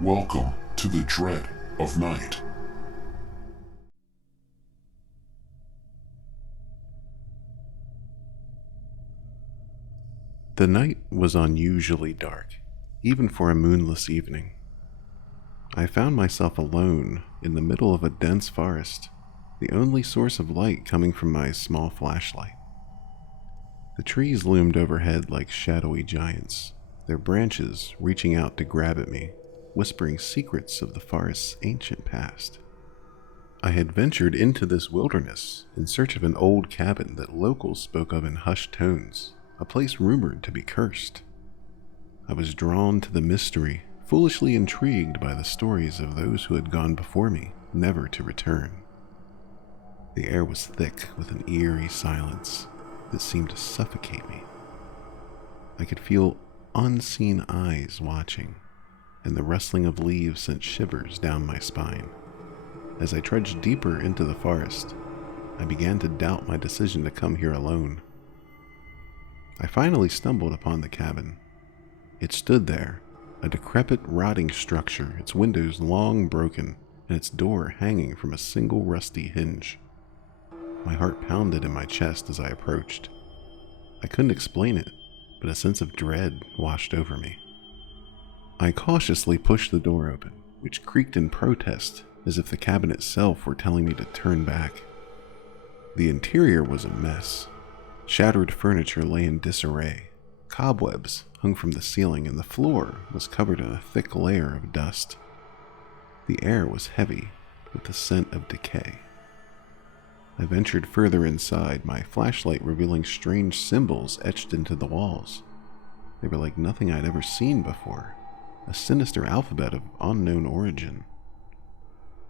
Welcome to the dread of night. The night was unusually dark, even for a moonless evening. I found myself alone in the middle of a dense forest, the only source of light coming from my small flashlight. The trees loomed overhead like shadowy giants, their branches reaching out to grab at me, whispering secrets of the forest's ancient past. I had ventured into this wilderness in search of an old cabin that locals spoke of in hushed tones, a place rumored to be cursed. I was drawn to the mystery, foolishly intrigued by the stories of those who had gone before me, never to return. The air was thick with an eerie silence that seemed to suffocate me. I could feel unseen eyes watching, and the rustling of leaves sent shivers down my spine. As I trudged deeper into the forest, I began to doubt my decision to come here alone. I finally stumbled upon the cabin. It stood there, a decrepit, rotting structure, its windows long broken and its door hanging from a single rusty hinge. My heart pounded in my chest as I approached. I couldn't explain it, but a sense of dread washed over me. I cautiously pushed the door open, which creaked in protest as if the cabin itself were telling me to turn back. The interior was a mess. Shattered furniture lay in disarray. Cobwebs hung from the ceiling, and the floor was covered in a thick layer of dust. The air was heavy with the scent of decay. I ventured further inside, my flashlight revealing strange symbols etched into the walls. They were like nothing I'd ever seen before, a sinister alphabet of unknown origin.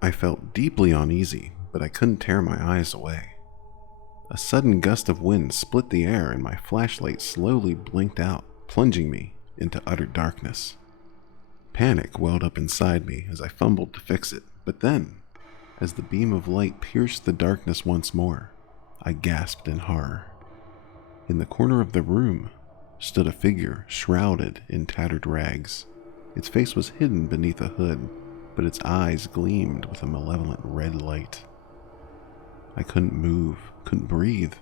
I felt deeply uneasy, but I couldn't tear my eyes away. A sudden gust of wind split the air and my flashlight slowly blinked out, plunging me into utter darkness. Panic welled up inside me as I fumbled to fix it, but then, as the beam of light pierced the darkness once more, I gasped in horror. In the corner of the room stood a figure shrouded in tattered rags. Its face was hidden beneath a hood, but its eyes gleamed with a malevolent red light. I couldn't move, couldn't breathe.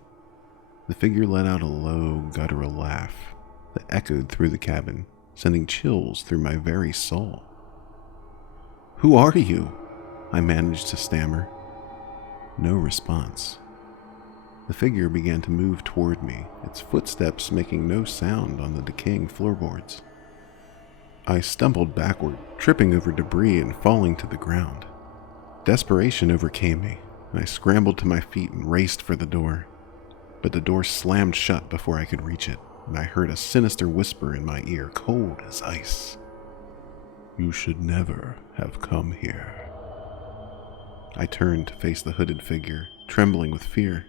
The figure let out a low, guttural laugh that echoed through the cabin, sending chills through my very soul. "Who are you?" I managed to stammer. No response. The figure began to move toward me, its footsteps making no sound on the decaying floorboards. I stumbled backward, tripping over debris and falling to the ground. Desperation overcame me, and I scrambled to my feet and raced for the door. But the door slammed shut before I could reach it, and I heard a sinister whisper in my ear, cold as ice. "You should never have come here." I turned to face the hooded figure, trembling with fear.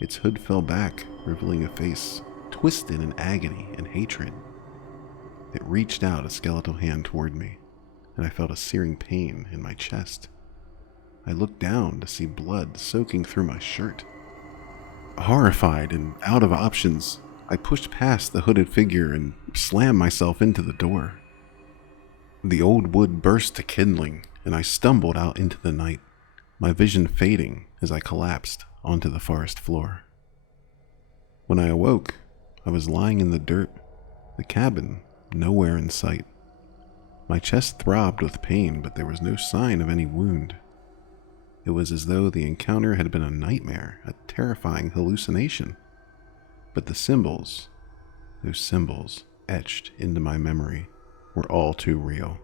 Its hood fell back, revealing a face twisted in agony and hatred. It reached out a skeletal hand toward me, and I felt a searing pain in my chest. I looked down to see blood soaking through my shirt. Horrified and out of options, I pushed past the hooded figure and slammed myself into the door. The old wood burst to kindling, and I stumbled out into the night, my vision fading as I collapsed onto the forest floor. When I awoke, I was lying in the dirt, the cabin nowhere in sight. My chest throbbed with pain, but there was no sign of any wound. It was as though the encounter had been a nightmare, a terrifying hallucination. But the symbols, those symbols etched into my memory, were all too real.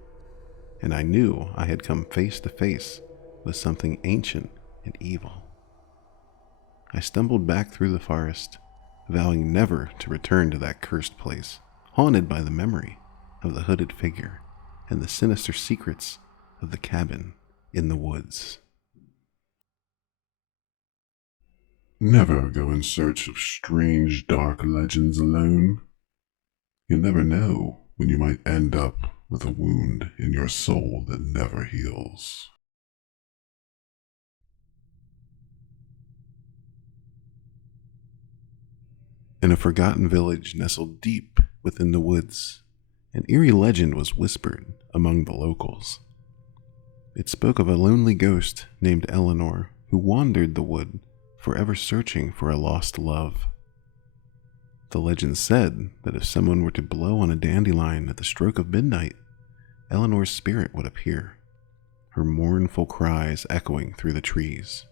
And I knew I had come face to face with something ancient and evil. I stumbled back through the forest, vowing never to return to that cursed place, haunted by the memory of the hooded figure and the sinister secrets of the cabin in the woods. Never go in search of strange, dark legends alone. You never know when you might end up with a wound in your soul that never heals. In a forgotten village nestled deep within the woods, An eerie legend was whispered among the locals. It spoke of a lonely ghost named Eleanor who wandered the wood, forever searching for a lost love. The legend said that if someone were to blow on a dandelion at the stroke of midnight, Eleanor's spirit would appear, her mournful cries echoing through the trees.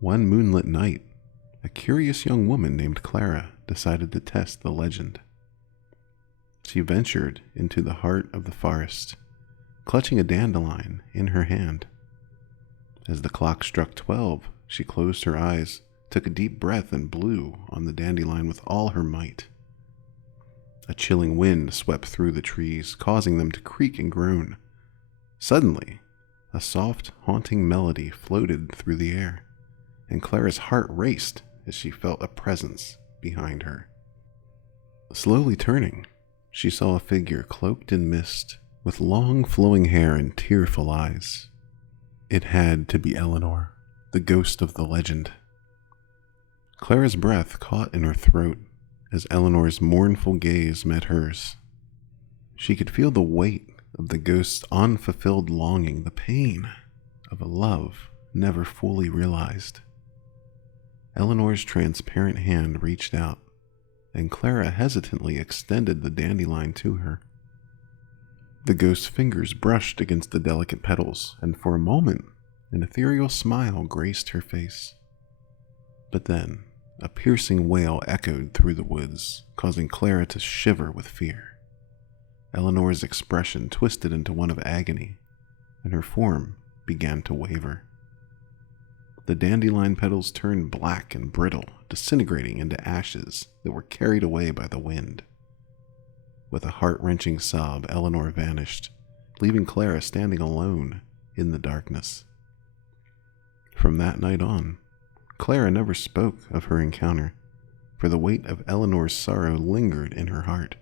One moonlit night, a curious young woman named Clara decided to test the legend. She ventured into the heart of the forest, clutching a dandelion in her hand. As the clock struck 12, she closed her eyes, took a deep breath, and blew on the dandelion with all her might. A chilling wind swept through the trees, causing them to creak and groan. Suddenly, a soft, haunting melody floated through the air, and Clara's heart raced as she felt a presence behind her. Slowly turning, she saw a figure cloaked in mist, with long flowing hair and tearful eyes. It had to be Eleanor, the ghost of the legend. Clara's breath caught in her throat as Eleanor's mournful gaze met hers. She could feel the weight of the ghost's unfulfilled longing, the pain of a love never fully realized. Eleanor's transparent hand reached out, and Clara hesitantly extended the dandelion to her. The ghost's fingers brushed against the delicate petals, and for a moment, an ethereal smile graced her face. But then, a piercing wail echoed through the woods, causing Clara to shiver with fear. Eleanor's expression twisted into one of agony, and her form began to waver. The dandelion petals turned black and brittle, disintegrating into ashes that were carried away by the wind. With a heart-wrenching sob, Eleanor vanished, leaving Clara standing alone in the darkness. From that night on, Clara never spoke of her encounter, for the weight of Eleanor's sorrow lingered in her heart.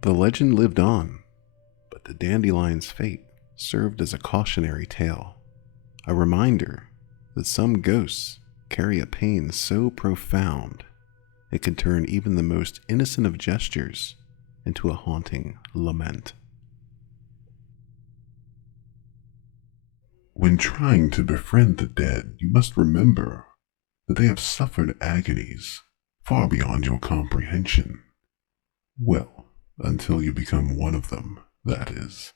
The legend lived on, but the dandelion's fate served as a cautionary tale, a reminder that some ghosts carry a pain so profound it can turn even the most innocent of gestures into a haunting lament. When trying to befriend the dead, you must remember that they have suffered agonies far beyond your comprehension. Well, until you become one of them, that is.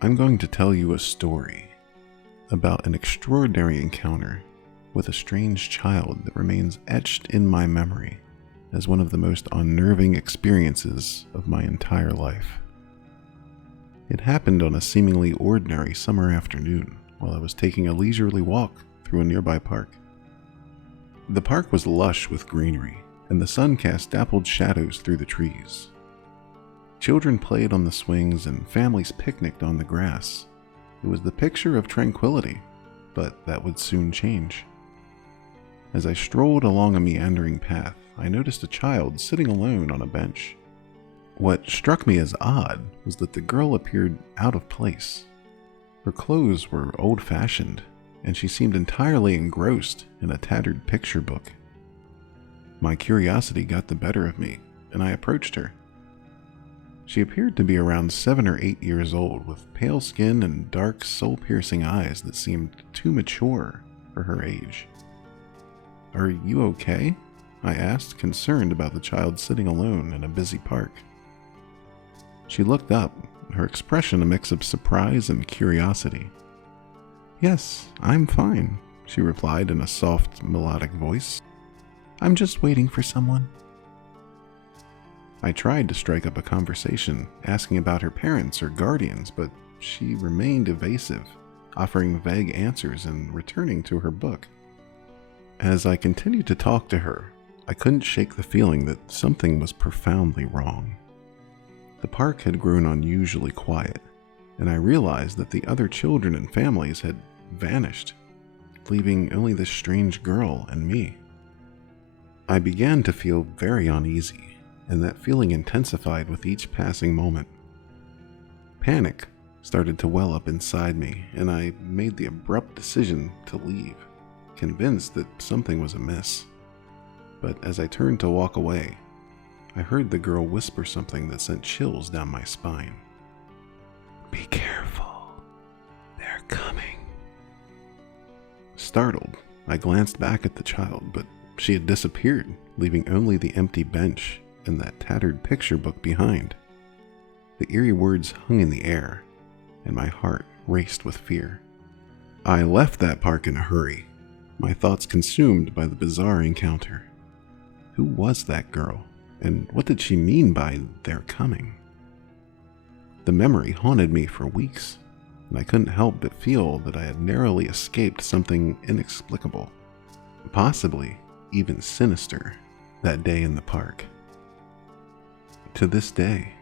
I'm going to tell you a story about an extraordinary encounter with a strange child that remains etched in my memory as one of the most unnerving experiences of my entire life. It happened on a seemingly ordinary summer afternoon while I was taking a leisurely walk through a nearby park. The park was lush with greenery, and the sun cast dappled shadows through the trees. Children played on the swings and families picnicked on the grass. It was the picture of tranquility, but that would soon change. As I strolled along a meandering path, I noticed a child sitting alone on a bench. What struck me as odd was that the girl appeared out of place. Her clothes were old-fashioned, and she seemed entirely engrossed in a tattered picture book. My curiosity got the better of me, and I approached her. She appeared to be around 7 or 8 years old, with pale skin and dark, soul-piercing eyes that seemed too mature for her age. "Are you okay?" I asked, concerned about the child sitting alone in a busy park. She looked up, her expression a mix of surprise and curiosity. "Yes, I'm fine," she replied in a soft, melodic voice. "I'm just waiting for someone." I tried to strike up a conversation, asking about her parents or guardians, but she remained evasive, offering vague answers and returning to her book. As I continued to talk to her, I couldn't shake the feeling that something was profoundly wrong. The park had grown unusually quiet, and I realized that the other children and families had vanished, leaving only this strange girl and me. I began to feel very uneasy, and that feeling intensified with each passing moment. Panic started to well up inside me, and I made the abrupt decision to leave, convinced that something was amiss. But as I turned to walk away, I heard the girl whisper something that sent chills down my spine. "Be careful. They're coming." Startled, I glanced back at the child, but she had disappeared, leaving only the empty bench and that tattered picture book behind. The eerie words hung in the air, and my heart raced with fear. I left that park in a hurry, my thoughts consumed by the bizarre encounter. Who was that girl, and what did she mean by "they're coming"? The memory haunted me for weeks, and I couldn't help but feel that I had narrowly escaped something inexplicable, possibly even sinister, that day in the park. To this day,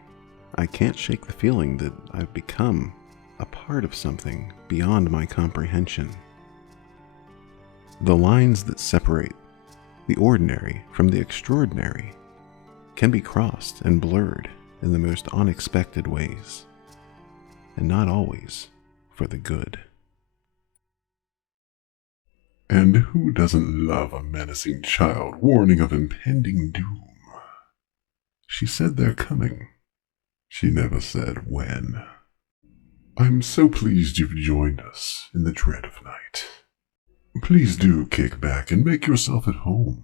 I can't shake the feeling that I've become a part of something beyond my comprehension. The lines that separate the ordinary from the extraordinary can be crossed and blurred in the most unexpected ways, and not always for the good. And who doesn't love a menacing child warning of impending doom? She said they're coming. She never said when. I'm so pleased you've joined us in the dread of night. Please do kick back and make yourself at home.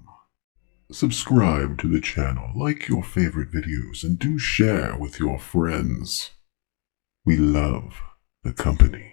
Subscribe to the channel, like your favorite videos, and do share with your friends. We love the company.